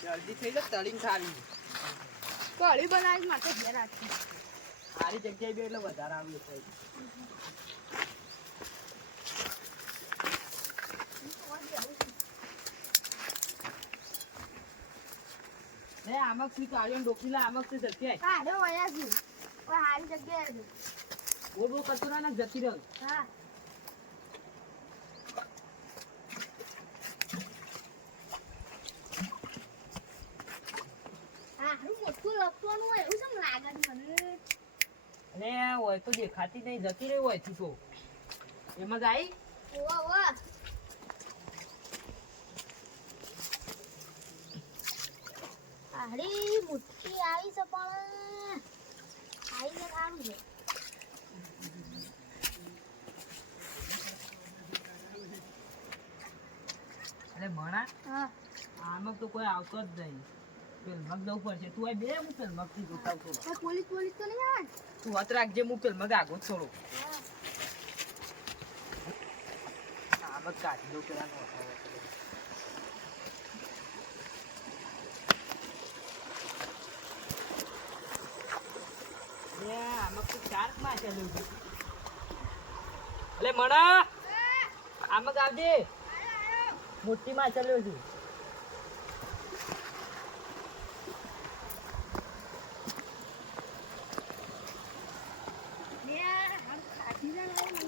જલ્દી થઈ જાય તળીને ખાવી કઢી બનાવી માટે ઘેર રાખી સારી જગ્યાએ બી એટલે વધારે આવ્યું થાય આમક થી કાઢ્યો ડોકીલા આમક થી જગ્યાએ કાઢો વયા છું ઓય હારી જગ્યાએ છે બોલ બોલ કરતો ના જતી રહ્યો હા મોટું લપવાનું હોય એવું કેમ લાગે છે મને અરે હોય તો દેખાતી નહીં જતી રહી હોય તું તો એમાં જ આવી ઓવા ઓવા આડી મુઠ્ઠી આવી છે પણ આવી ને ખાવાનું છે અરે ભણા હા આમાં તો કોઈ આવતો જ નહીં પેલમક દઉં પડશે તું આ બે હું પેલમક થી જોતાવતો પોલીસ પોલીસ તો નહીં આવે તું હાથ રાખજે હું પેલમક આગો જ થોડો આમક કાઢી દઉં પેલા આમક તો ચાર માં ચાલ્યું છે એટલે મણા આમક આવજે મોટી માં ચાલ્યો છે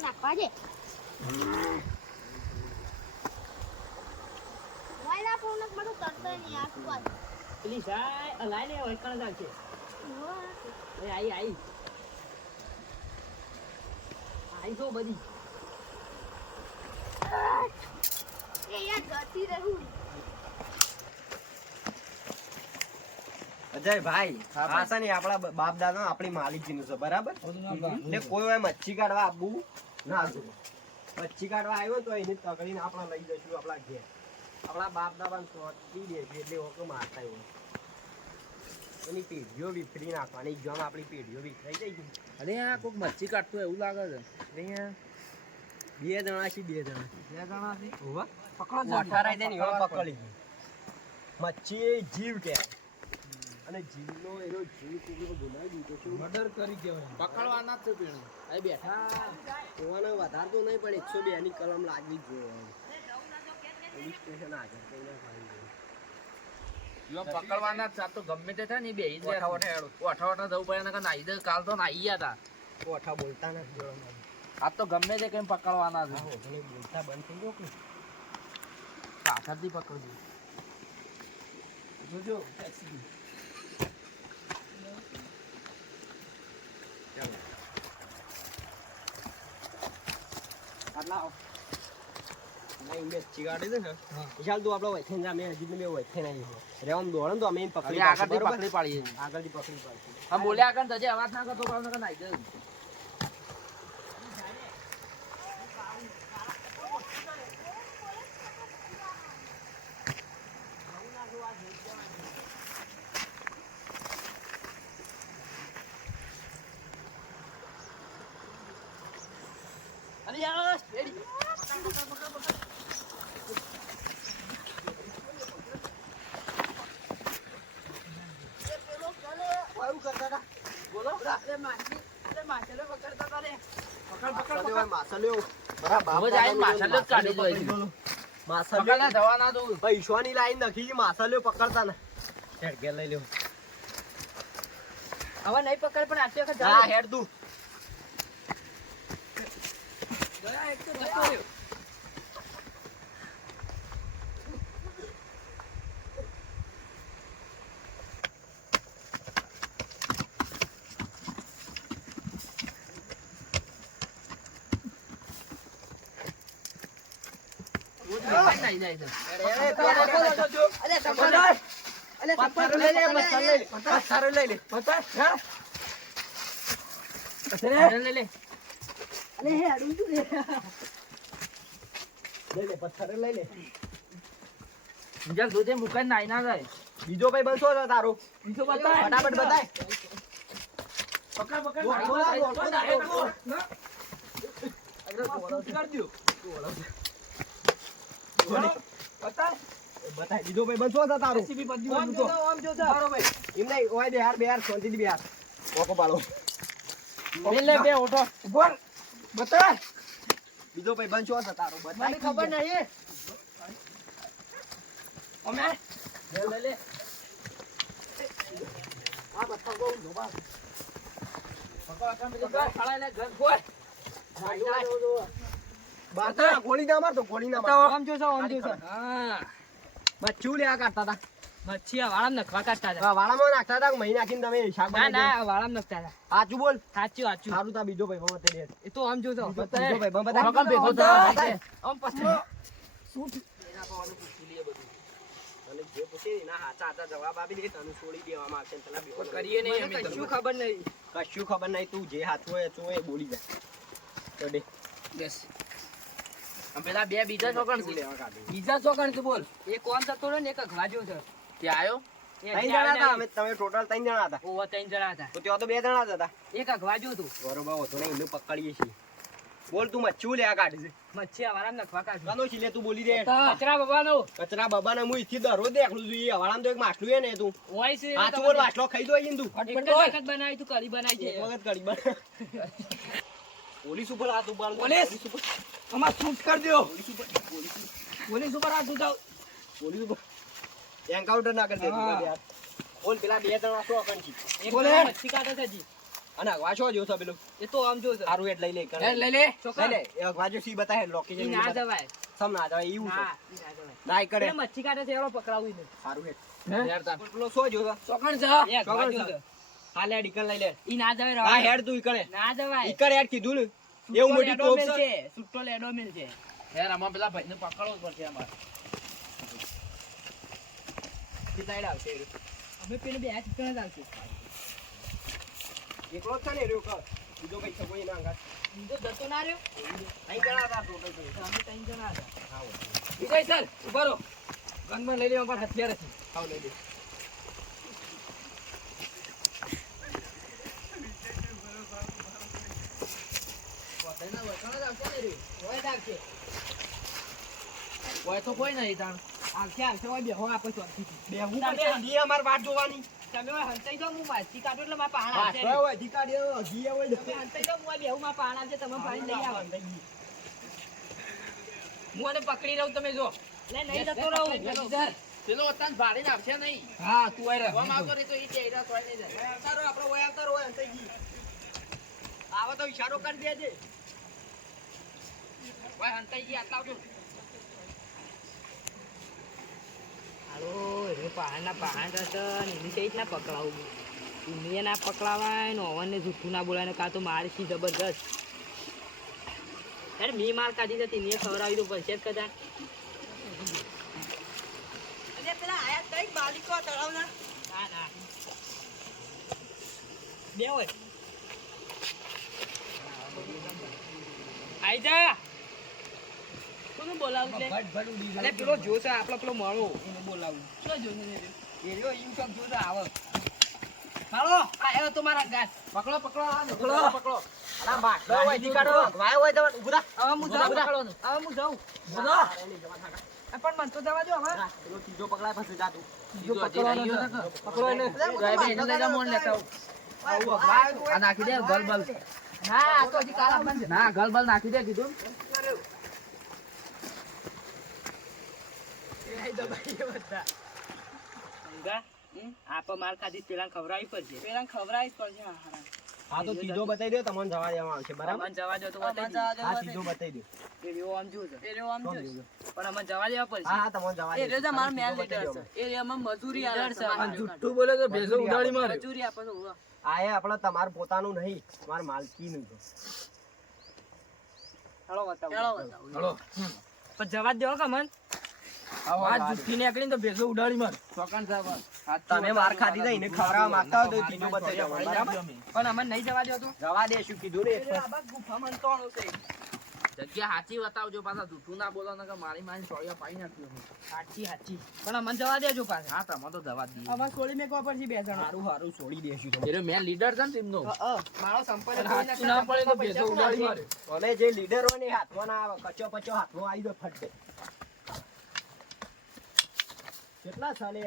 નાખવા છે વાયલા ફોન બધું કરતો નહીં આ શું વાત પેલી સાય અલાય ને હોય કણ ચાલશે એ આઈ તો બધી એ યાર ગતી રહું અજય ભાઈ આ છે ને આપણા બાપ દાદા આપણી માલિકીનું છે બરાબર એટલે કોઈ હોય મચ્છી કાઢવા આપવું ના જોવે મચ્છી કાઢવા આવ્યો તો એને તકડીને આપણે લઈ જઈશું આપણા ઘેર આપણા બાપ દાદા સોટી દેશું એટલે ઓકે મારતા હોય એની પેઢીઓ વિફરી નાખવાની જેમ આપણી પેઢીઓ વિફરાઈ જાય છે અરે આ કોઈક મચ્છી કાઢતું એવું લાગે છે અહીંયા બે જણા છે બે જણા છે હોવા પકડો અઠારાઈ દે ને એવા પકડી ગઈ મચ્છી એ જીવ કહેવાય અને જીવનો એનો જીવ કુકરો ગુનાવી દીધો છે મર્ડર કરી કહેવાય પકડવાના જ છે પેણ અહીં બેઠા જોવાનો વધારે તો નહીં પણ 102 ની કલમ લાગવી જ જોઈએ પોલીસ સ્ટેશન આગળ કઈને ફાવી યો પકડવાના જ તો ગમે તે થાય ને બે જ ઓઠા જવું પડે ને નાઈ દે કાલ તો નાઈ ગયા હતા ઓઠા બોલતા નથી જોવાનું આ તો ગમે તે કેમ પકડવાના છે મને બોલતા બંધ થઈ ગયો કે પાછળથી પકડજો જોજો ટેક્સી આટલા નહીં મેં ચીગાડી દે ને વિશાલ તું આપણો વૈથેન જા મેં હજી મેં વૈથેન આવી રે આમ દોડે તો અમે પકડી આગળથી પકડી પાડીએ આગળથી પકડી પાડશું આમ બોલ્યા આગળ તજે અવાજ ના કરતો કામ ના નાઈ દે અરે યાર રેડી પૈસાની લાઈન નખી માછલીઓ પકડતા ને ઘેર લઈ લેવું હવે નહીં પકડ પણ આટલી વખત હા હેડ તું બીજો ભાઈ બનશો તારો બીજો બતાય ફટાફટ બતાય પકડ કરજો બતાય દીધો ભાઈ બસો હતા તારું બરોબર એમ નહીં ઓય બેહાર બેહાર શાંતિથી બેહાર કોકો પાડો બે ઓટો ઉપર બતા બીજો ભાઈ બંધ છો તારું બતાય ખબર નહીં અમે લે આ બતા ગો ધોબા પકડ કામ બી ઘર ફળાય લે ઘર કોઈ બાતા ગોળી ના માર તો ગોળી ના માર આમ જો હા મચ્છું લે કાઢતા હતા મચ્છી વાળામાં નખવા કાઢતા હતા વાળામાં નાખતા હતા મહી નાખીને તમે શાક ના ના વાળામાં નખતા હતા સાચું બોલ સાચું સાચું સારું તા બીજો ભાઈ બતાઈ દે એ તો આમ જોજો બીજો ભાઈ બતાઈ રકમ ભેગો થાય આમ પછી અને જે પૂછે એના હાચા હાચા જવાબ આપી દે તને છોડી દેવામાં આવશે પેલા બેહો કરીએ નહીં અમે કશું ખબર નહીં કશું ખબર નહીં તું જે હાચું હોય ચો એ બોલી જાય તો દે બસ આમ પેલા બે બીજા છોકણ છે લેવા કાઢી બીજા છોકણ છે બોલ એક કોણ થતો ને એક અઘવાજો છે કે આયો ત્રણ જણા હતા અમે તમે ટોટલ 3 જણા હતા ઓવા 3 જણા હતા તો ત્યાં તો 2 જણા જ હતા એક અઘવાજો હતું બરોબર હોતો નહીં એનું પકડીએ છીએ બોલ તું મચ્છું લે કાઢી છે મચ્છી વાળામાં નખવા કાઢ કાનો છીએ તું બોલી દે કચરા બાબાનો કચરા બાબાને હું ઈથી દરો દેખલું જોઈએ હવાળામાં તો એક માછલું હે ને તું ઓય છે હાચું બોલ માછલો ખાઈ દો ઈન તું એક વખત બનાવી તું કરી બનાવી એક છે વખત કરી બન પોલીસ ઉપર હાથ ઉપાડ પોલીસ ઉપર અમાર શૂટ કર દો પોલીસ ઉપર હાથ ઉઠાવ પોલીસ ઉપર એન્કાઉન્ટર ના કરી દે તું યાર બોલ પેલા 2 જણા શું અકણ છે એક બોલે મચ્છી કાઢે છે જી અને વાશો જો છો પેલું એ તો આમ જો સારું એટ લઈ લે કર લઈ લે લઈ લે એ વાજો સી બતાય લોકેશન ઈ ના જવાય સમ ના જવાય એવું છે ના ઈ ના જવાય નાઈ કરે એ મચ્છી કાઢે છે એનો પકડાવું ને સારું એટ યાર તા પેલો સો જો ચોકણ જા એક ચોકણ વાજો છે. છે હાલે ડીકલ લઈ લે ઈ ના જવાય હા રવા હેડ તું ઈકડે ના જવાય ઈકડે હેડ કીધું ને એવું મોટી ટોપ છે છે સુટ્ટો લેડો મિલ છે યાર આમાં પેલા ભાઈને પકડવો જ પડશે અમારે સાઈડ આવશે અમે પેલે બે આ ચિકન જ આવશે એકલો જ છે ને રહ્યો કર બીજો કઈ છે કોઈ ના અંગાત બીજો જતો ના રહ્યો અહીં જણા હતા ટોટલ તો અમે 3 જણા હતા હા વિજય સર ઉભા રહો ગનમાં લઈ લેવા પર હથિયાર છે આવ લઈ લે પોતાના વચન જ આવશે ને રે ઓય દાગશે ઓય તો કોઈ નહીં તાણ આવશે ઓય બેહો આપે ચોથી બેહું પડશે દી અમાર વાત જોવાની તમે ઓય હંતાઈ જાવ હું માછી કાઢું એટલે મારા પાણ હા આવશે તો હોય અધિકારી હજી હોય તમે હંતાઈ જાવ હું ઓય બેહું મારા પાણ આવશે તમે પાણી લઈ આવો હું આને પકડી રહું તમે જો લે નહીં જતો રહું પેલો ઓતાન ભાડી નાખશે નહીં હા તું આય રહ આવતો રે તો ઈ કે ઈરા તોય નહીં જાય આવતારો આપણો હોય આવતારો હોય અંતઈ ગઈ આવો તો ઈશારો કરી દેજે ઓય હંતાઈ જી આટલા આવજો હાલો રે પહાડના પહાડ હતા ને એની સહિત ના પકડાવું એને ના પકડાવાય ને ઓવનને જૂઠું ના બોલાય ને કાં તો મારી સી જબરદસ્ત યાર મી માર કાઢી હતી ને ખવડાવી તો પડશે જ કદાચ અરે પેલા આયા કઈ બાલિકો તળાવના ના ના બે હોય આઈ જા કોને બોલાવું છે અરે પેલો જોશે આપણો પેલો મળો એને બોલાવું શું જોશે એ રહ્યો ઈમ કમ જોશે આવો હાલો આયો તો મારા ગાસ પકડો પકડો પકડો પકડો અલા બાટલો હોય દી કાઢો વાય હોય જવા ઉભરા હવે હું જાઉં હવે હું જાઉં પણ મન તો જવા દો હવે પેલો ત્રીજો પકડાય પછી જાતું જો પકડો એને એને લઈ જા મોન લેતા આ નાખી દે ગલબલ હા આ તો હજી કાળા બંધ ના ગલબલ નાખી દે કીધું આપ માર ખાધી પેલા ખવડાવી પડશે પેલા ખવડાવી પડશે હા તો ત્રીજો બતાવી દે તમને જવા દેવામાં આવશે બરાબર અમન જવા દો તો હા ત્રીજો બતાવી દે એ રેવો આમ જો એ રેવો આમ જો પણ અમન જવા દેવા પડશે હા હા તમને જવા દે એ રેજા માર મેલ લીડર છે એ અમન મજૂરી આલે છે જુઠ્ઠું બોલે તો ભેસો ઉડાડી મારે મજૂરી આપો છો આ એ આપણો તમારું પોતાનું નહીં તમાર માલકીનું છે હેલો બતાવો હેલો પણ જવા દેવો કે મન આ જુઠ્ઠી નીકળીને તો ભેસો ઉડાડી માર ચોકન સાહેબ તમે માર ખાધી દઈને ખવડાવવા માંગતા હોય તો ત્રીજો બતાવી દો બરાબર પણ અમન નહીં જવા દો તો જવા દે શું કીધું રે આ બાદ ગુફા મન તોણો છે જગ્યા સાચી બતાવજો પાછા જૂઠું ના બોલો ને કે મારી સોળિયા પાઈ નાખ્યું સાચી પણ અમને જવા દેજો પાછા હા તમે તો જવા દઈએ અમારે સોળી મેકવા પડશે બે જણા સારું છોડી દેશું તમે. એટલે મેં લીડર છે ને ટીમનો મારો સંપર્ક હાચું ના પડે તો ભેજો ઉડાડી મારે. અને જે લીડર હોય ને એ હાથમાં ના આવે કચો પચો હાથમાં આવી જાય ફટ દે. કેટલા સાલે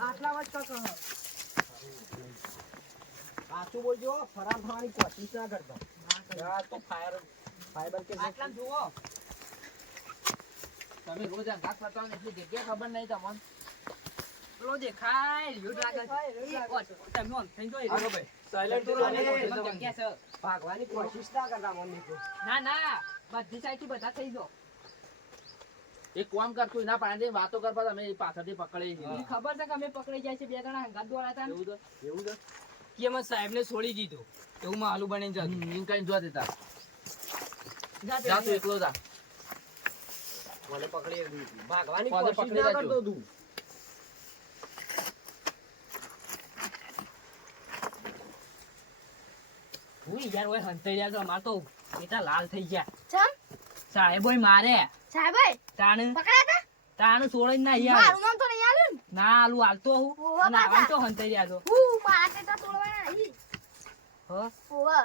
આટલામાં જ કાકા સાચું બોલજો ફરાર થવાની કોશિશ ના કરતો આ તો ફાઈબર કે આટલા જુઓ તમે રોજ આ ઘાસ પતાવો ને એટલી જગ્યા ખબર નહીં તમને પેલો દેખાય લીડ લાગે તમે ઓન થઈ ગયો આગો ભાઈ સાયલેન્ટ તો જગ્યા છે ભાગવાની કોશિશ ના કરતા મને તો ના બધી સાઈડ થી બધા થઈ ગયો એક કામ કરતું ના પાણી વાતો કરતા તમે પાછળથી પકડી ખબર છે કે અમે પકડી જાય છે બે જણા હંગાત દોડા હતા એવું તો કે અમે સાહેબ ને છોડી દીધું એવું માં આલુ બની જતું એમ કઈ જોવા દેતા જા તું એકલો જા મને પકડી લીધી. ભાગવાની પાછો કોશિશ પકડી ના લેજો. કરતો તું હું યાર ઓય હંતાઈ રહ્યા તો અમાર તો એટલા લાલ થઈ ગયા ચમ સાહેબોય મારે સાહેબ તાણ પકડ્યા તાણ છોડી ના હતા યાર મારું નામ તો નહીં આલ્યું ને ના આલુ હાલતો હું ઓવા અને આવા પાછા. તો હંતાઈ રહ્યા છો હું મારે તો તોડવાના નહીં હો ઓવા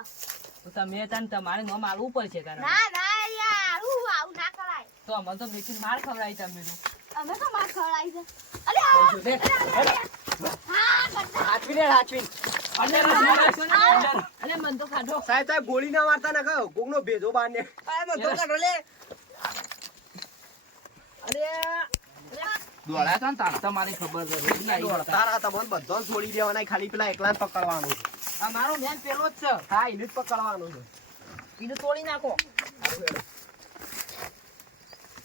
તો તમે તાન તમારે નોમ આલવું પડશે તારે ના યાર આવું ના કરાય તો અમને તો મેચી માર ખવડાવી તમે તો અમે તો માર ખવડાવી છે અરે હા કરતા હાચવી લે હાચવી અરે મન તો ખાધો સાહેબ ગોળી ના મારતા ના કહો કોકનો ભેજો બાર ને દોડ્યા હતા ને તાર તમારી ખબર છે રોજ ના આવી જતા. તારા તમને બધાને છોડી દેવાના ખાલી પેલા એકલા જ પકડવાનું છે આ મારો મેન પેલો જ છે હા એને જ પકડવાનું છે એને તોડી નાખો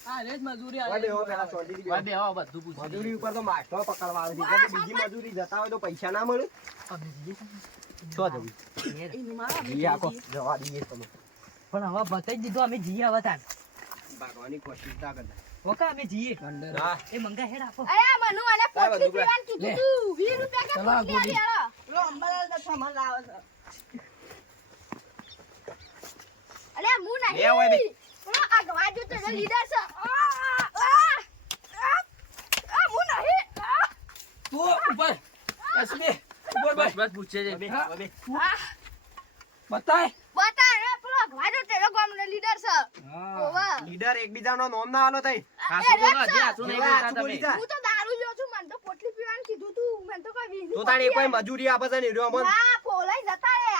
હા રેજ મજૂરી હવે બેહો પેલા ચોંટી ભાઈ દીધી. બે આવો બધું પૂછી મજૂરી ઉપર તો માસ્ટર પકડવાનું છે એટલે બીજી મજૂરી જતા હોય તો પૈસા ના મળે શું જવું જઈએ આખો જવા દઈએ તમે પણ હવે બતાવી દીધું અમે જઈએ હવે તાન ભાગવાની કોશિશ ના કરતા ઓકા અમે જઈએ હા એ મંગા હેડ આપો અરે મનુ અને પોટલી પીવાનું કીધું લે. તું 20 રૂપિયા કે ચલો આ પોટલી ગોળી. આલી હાલો. લો અંબાલાલ તો સામાન લાવે છે અરે હું નહીં લે ઓય બે. પેલો આ ગવાજો તો એનો લીડર છે હું નહીં તું ઉપર અસમે ઉપર બસ બસ પૂછે છે હવે બે. બતાય બતા રે પેલો ગવાજો તો એનો ગામનો લીડર છે ઓવા લીડર એકબીજાનો નામ ના આલો તઈ હાસુ બોલો હજી હાસુ નહીં હા, બોલતા હાસુ બોલી તમે જા. હું તો દારૂ જો છું મને તો પોટલી પીવાનું કીધું તું મને તો કોઈ વીસ તો તારી કોઈ મજૂરી આપે છે ને રહ્યો મન ના પોલાઈ જતા રે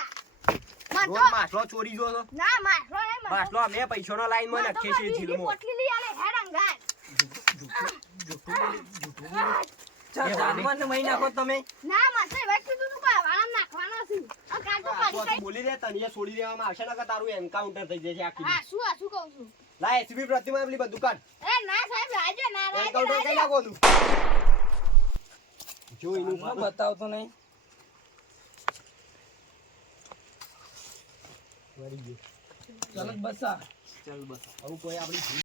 મને તો રોજ માછલો ચોરી જો તો ના મારો નહીં મને માછલો અમે પૈસાનો લાઈન માં નખે છે જીલમો પોટલી લઈ આલે હેડ અંગાર જાનવરને મહી નાખો તમે ના મને તો એવા કીધું તું કોઈ વાળા નાખવાના છે આ કાલ તો કાઢી તું કઈ બોલી દે તને છોડી દેવામાં આવશે ને કે તારું એન્કાઉન્ટર થઈ જશે આખી હા શું કહું છું લા એસબી પ્રતિમા પેલી બધું કાઢ એ ના સાહેબ રાજે ના એન્કાઉન્ટર કઈ રાજે નાખો તું જો એનું બતાવતો નહીં વળી ગયું ચલો બસા ચાલ બસ હવે કોઈ આપણી